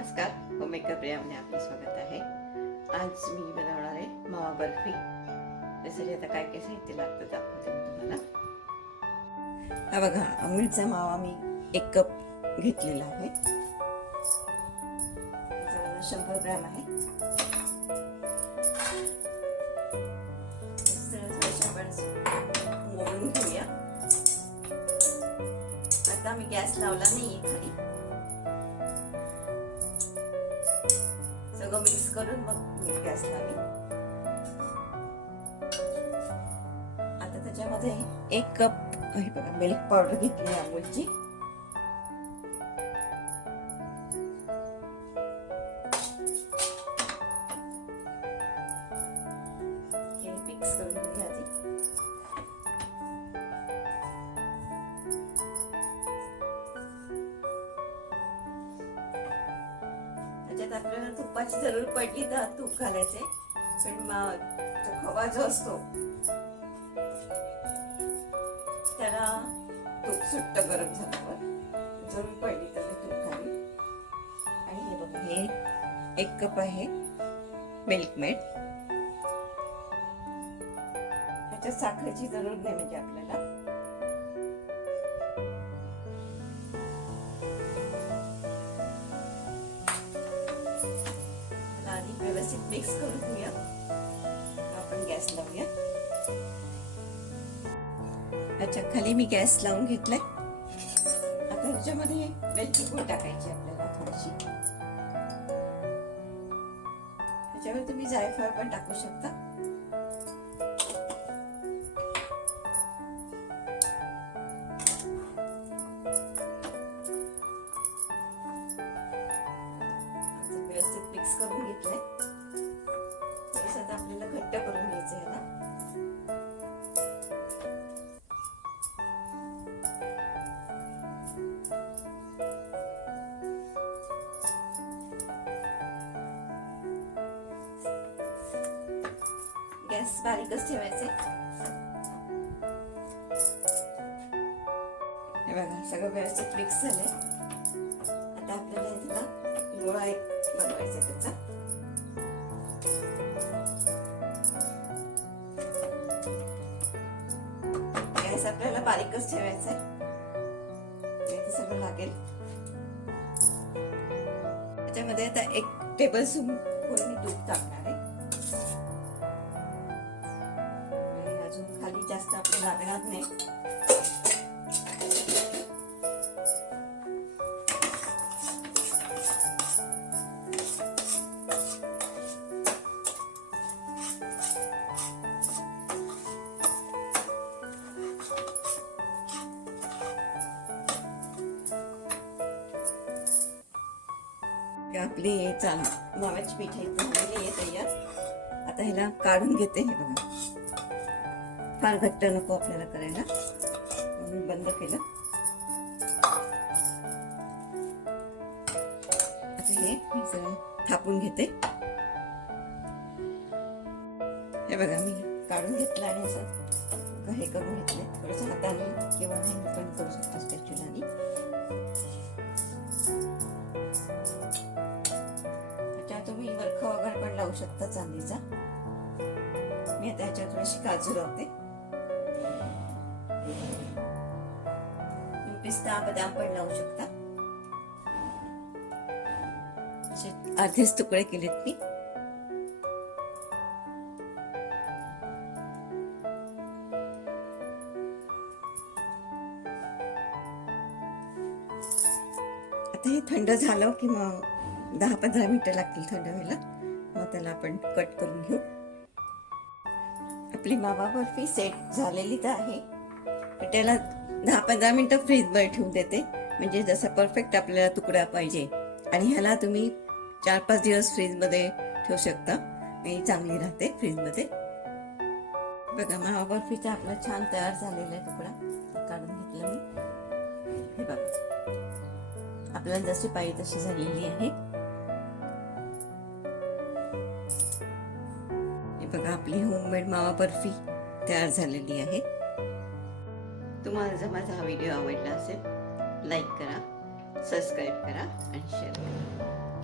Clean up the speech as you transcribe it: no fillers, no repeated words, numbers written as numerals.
नमस्कार, होममेकर प्रियामध्ये आपलं स्वागत आहे. आज मी बनवणार आहे मावा बर्फी. त्यासाठी आता काय काय साहित्य लागतं दाखवते मी तुम्हाला. हा बघा, अमूलचा मावा मी 1 कप घेतलेला आहे. जवळ 100 ग्रॅम आहे. मोडून घेऊया. आता मी गॅस लावला नाहीये खाली, सगळं मिक्स करून मग मी गॅस लावी. आता त्याच्यामध्ये 1 कप आहे बघा मिल्क पावडर घेतली अमूलची. हे मिक्स करून घ्या आधी. त्याच्यात आपल्याला तुपाची जरूर पडली तर तूप घालायचे, पण खवा जो असतो त्याला तूप सुट्ट गरम झाल्यावर जरूर पडली तर मी तूप घालेन. आणि हे बघा, हे 1 कप आहे मिल्क मेड. ह्याच्यात साखरेची जरूर नाही, म्हणजे आपल्याला व्यवस्थित मिक्स करून घेऊया. आपण गॅस लावूया. अच्छा, खाली मी गॅस लावून घेतलाय. आता ह्याच्यामध्ये वेलची पूड टाकायची आपल्याला थोडीशी. ह्याच्यावर तुम्ही जायफळ पण टाकू शकता. व्यवस्थित मिक्स करून घेतलंय. आपल्याला घट्ट करून घ्यायचं आहे ना. गॅस बारीकच ठेवायचे. हे बघा, सगळं व्यवस्थित मिक्स झालंय. आता आपल्याला याला गोळा एक बनवायचा त्याचा. गॅस आपल्याला बारीकच ठेवायचा आहे, ते सगळं लागेल. त्याच्यामध्ये आता 1 टेबल स्पून मी तूप टाकणार आहे. अजून खाली जास्त आपल्याला लागणार नाही. आपली माव्याची पिठी झालेली आहे तयार. आता ह्याला काढून घेते. हे बघा, फार घट्ट नको आपल्याला करायला, म्हणून बंद केलं. आता हे थापून घेते. हे बघा, मी काढून घेतलं आणि असं हे करून घेतले. थोडंसं हाताने किंवा हे पण करू शकतो स्पॅच्युलाने. तुम्ही वरखा वगैरे पण लावू शकता चांदीचा. मी आता ह्याच्यात थोडीशी काजू लावते. पिस्ता बदाम पण लावू शकता. अर्धेच तुकडे केलेत मी. आता हे थंड झालं की मग 10-15 मिनिटं लागतील थंड व्हायला. मग त्याला आपण कट करून घेऊ. आपली मावा बर्फी सेट झालेली तर आहे, पण त्याला 10-15 मिनिटं फ्रीजमध्ये ठेवून देते, म्हणजे जसा परफेक्ट आपल्याला तुकडा पाहिजे. आणि ह्याला तुम्ही 4-5 दिवस फ्रीजमध्ये ठेवू शकता, म्हणजे चांगली राहते फ्रीजमध्ये. बघा, मावा बर्फीचा आपला छान तयार झालेला आहे तुकडा. काढून घेतला मी. हे बघा, आपल्याला जशी पाहिजे तशी झालेली आहे. बघा, आपली होममेड मावा बर्फी तयार झालेली आहे. तुम्हाला जर माझा हा व्हिडिओ आवडला असेल, लाईक करा, सबस्क्राईब करा आणि शेअर करा.